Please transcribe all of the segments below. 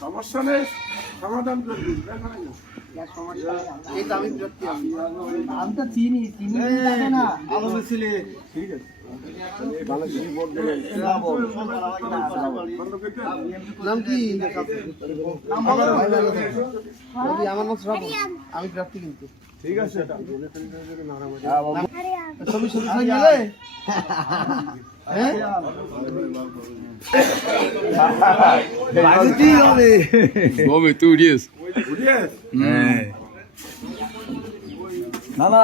সমস্যা নেই সমাধান করবি এই বিরক্তি আমি। আমি তো চিনি চিনি না। আলো মিছিলে নাম কি? আমার নাম শ্রাবণ। আমি প্রাপ্তি কিন্তু। ঠিক আছে। ছবি ছবি ছবি গেলে? না diz.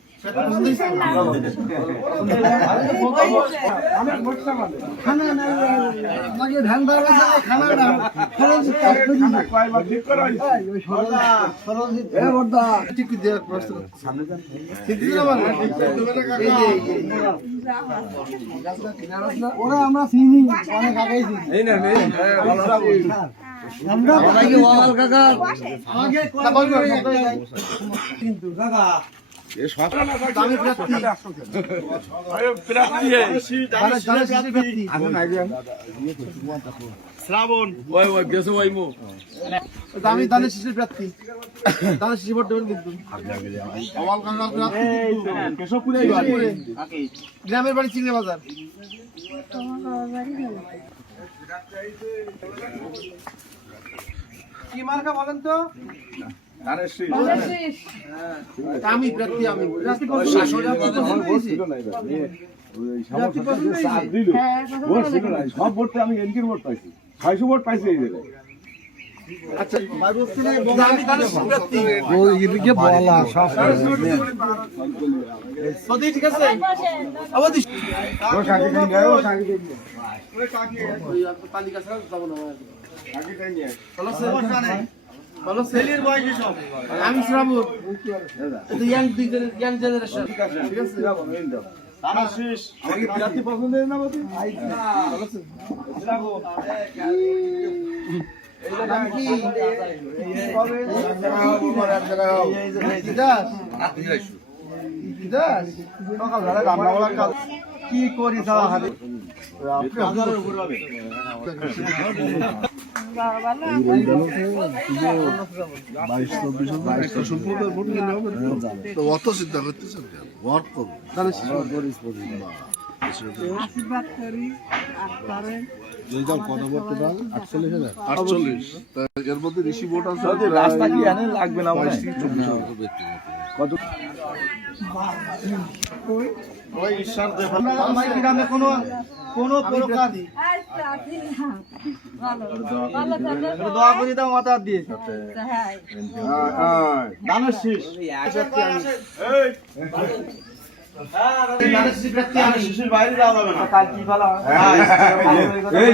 ওরা আমরা চিনি অনেক আগেই চিনি আমরা কাকা আমাকে না, বলব, বলব। কিন্তু কাকা দামি দানের শিশুর প্রার্থী। দানের শিশু ভোট দেবেন কিন্তু। গ্রামের বাড়ি চিংড়ি বাজার। কি মার্কা বলেন তো? আমি প্রার্থী আমি সব ভোট আমি এনকির ভোট পাইছি। ছয়শো ভোট পাইছি এই আচ্ছা ঠিক আছে? আপনার তালিকা ছাড়া যাব না ভালো আছে? আমি শ্রাবণ। ইয়াং ইয়াং জেনারেশন ঠিক আছে ভালো আছে? নাম কি? করি সারা হাতে হাজারের উপর হবে তো অত চিন্তা করতেছেন কেন ভোট আশীর্বাদ করি আর করেন আটচল্লিশ তা এর মধ্যে ঋষি ভোট আছে না মনে? কত কোনো প্রকার দোয়া করি দাও মাথা দিয়ে দানের শীষ দানের শীষ ব্যক্তি আমি শিশুর বাইরে যাওয়া যাবে না কি ভালো এই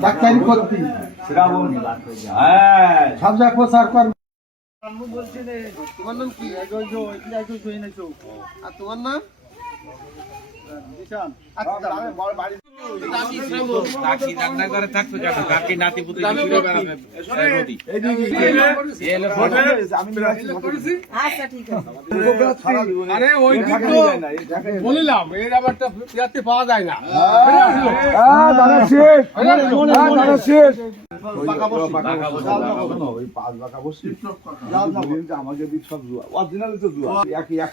ডাক্তারি করতে। হ্যাঁ। সব জায়গায় প্রচার করবে তোমার নাম কি? আর তোমার নাম? বলিলাম এই ব্যাপারটা পাওয়া যায় না আমাকে সব জুয়া অরিজিনাল তো জুয়া একই এক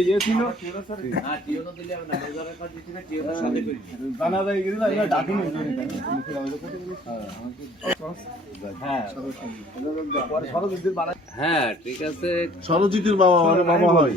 ইয়ে ছিল, জানাজায় গেছিলাম, এবার ডাকিনি। পরে সরস্বতীর বানাই- হ্যাঁ। ঠিক আছে। সরজিতের বাবা বাবা হয়।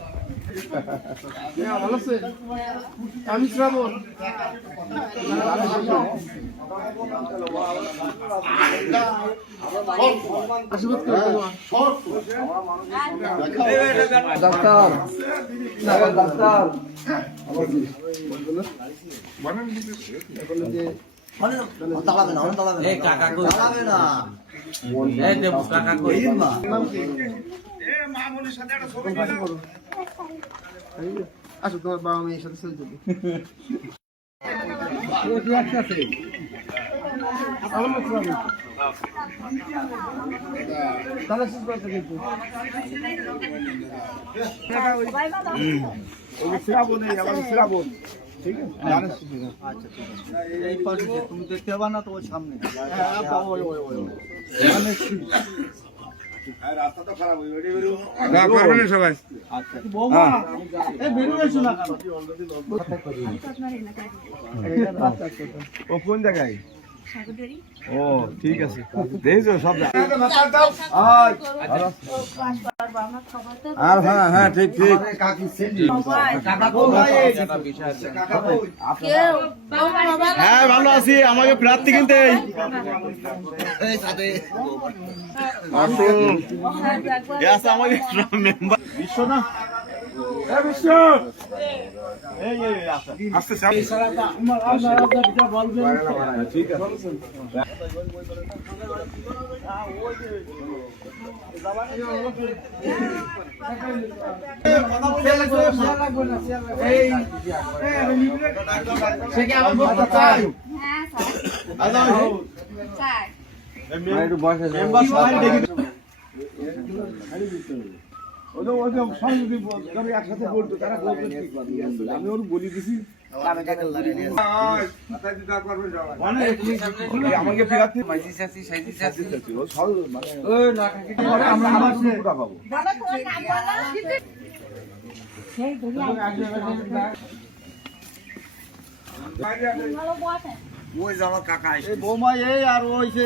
আমি শ্রাবণ। ডাক্তার। ডাক্তার এই কাকা কই? এই কাকা কই? আসো তোমার বাবা মেয়ের সাথে আমাদের শ্রাবণ। ঠিক আছে? এই পাশে তুমি দেখতে পাবা না তো ওই সামনে না, করবে না সবাই। বৌমা এই বেরিয়ে ও কোন জায়গায়? ও ঠিক আছে। দেখছ সব আর হ্যাঁ হ্যাঁ ঠিক ঠিক। হ্যাঁ ভালো আছি। আমাকে প্রার্থী কিনতে না হ্যাঁ বিশ্ব এই এই ঠিক আছে সে কি আমার বলতে চাই একটু বসে ওদের ওদের সংযুক্তি যারা একসাথে বলতো তারা বলতো। আমি ওর বলি দিছি আমাকে প্রার্থী মাইজি চাচি সাইজি চাচি ও সরল মানে আমরা আমার পুরোটা পাবো বৌমা এই আর ওই যে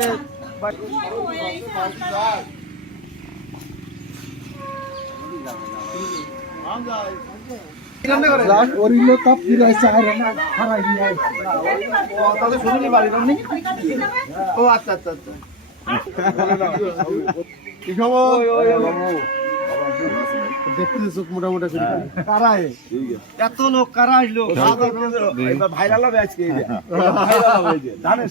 ওরিলো তাপ ফিরাইছে আর না হারাই দিয়ে তাহলে শুনিনি বাড়ি ও আচ্ছা আচ্ছা আচ্ছা। কি খবর? দেখতে চোখ মোটামুটি করে। কারা এত লোক কারা আসলো? ভাইরাল হবে আজকে এই যে। ভাইরাল হবে। ধানের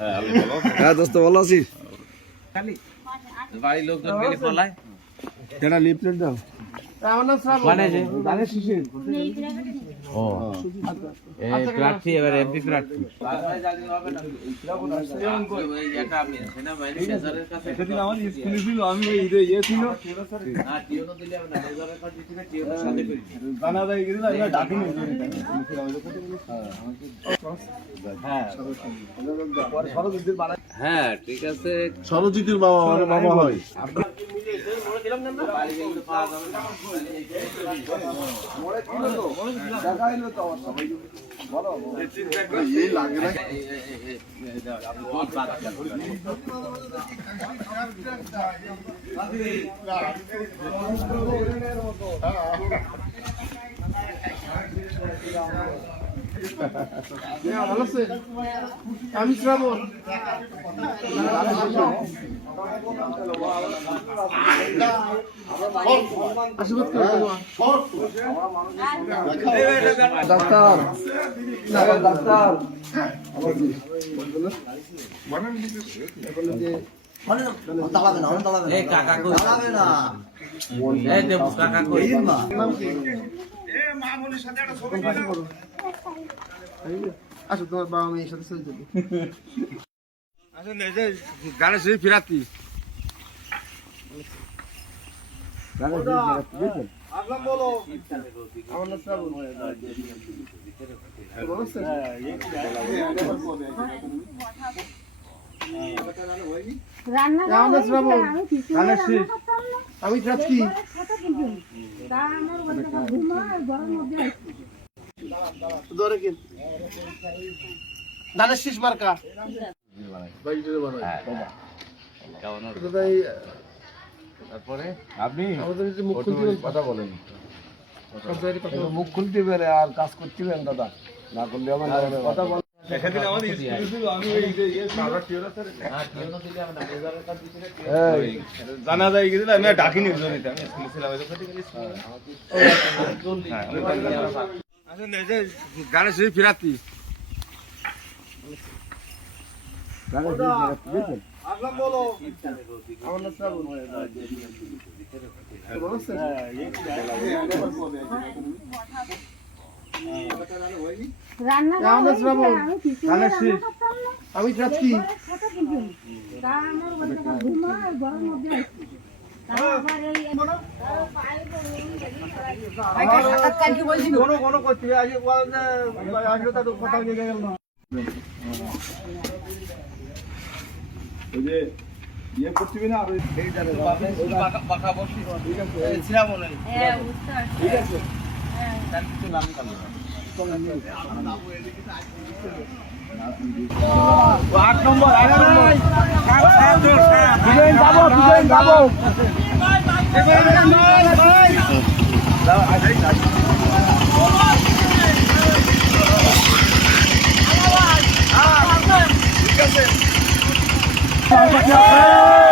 হ্যাঁ হ্যাঁ দোস্ত ভালো আছিস বাড়ির লোকজন গেলে পলায়? লিফলেট দাও। আমার নাম শ্রাবণ মানে যে ধানের শীষের ও। এই প্রার্থী এবার এমপি প্রার্থী। এটা আমি সেনাবাহিনী মেজরের কাছে সেদিন আমাদের স্কুলে ছিল আমি ওই ইয়ে ছিল। না টিওনো দিলে হবে না মেজরের কাছে দিলে টিওনোর সাথে করি জানা যায় গেছিল আমি ডাকিনি হ্যাঁ। হ্যাঁ ঠিক আছে সরজিতের বাবা বাবা হয়। আমি শ্রাবণ। ডাক্তার ডাক্তার আসো তোমার বাবা মেয়ের সাথে চলে যাবে গানে ফিরাতি। আমি শেষ। করতাম না। আমি কিন ধানের শীষ মার্কা। দাদাই তারপরে আপনি মুখ খুলতে কথা বলেন। মুখ পারে আর কাজ করতে পারেন দাদা। না করলে আমার কথা বল। সেদিন আমাদের স্কুলে ছিল আমি ওই যে ইয়ে এই। জানা যায় গেছিল আমি ডাকিনি জনিতে আমি স্কুলে ছিলাম ওই দোকানে গেছি। এই যে গানে সেই ফিরাতি। আসলাম বলো। আমার নাম শ্রাবণ। হয়ে। আমি এই- কোনো কোনো করতে হবে, আজকে বল যে, আসলো তা তো কথা গেল না। ওই যে ইয়ে করছিবি না ওই এই জানে পাকা বসি। ঠিক আছে ছিলাম মনে হ্যাঁ ঠিক আছে। হ্যাঁ। তার কিছু নাম কালো আট নম্বর আট নম্বর। যাব যাব। ঠিক আছে। 小宝加油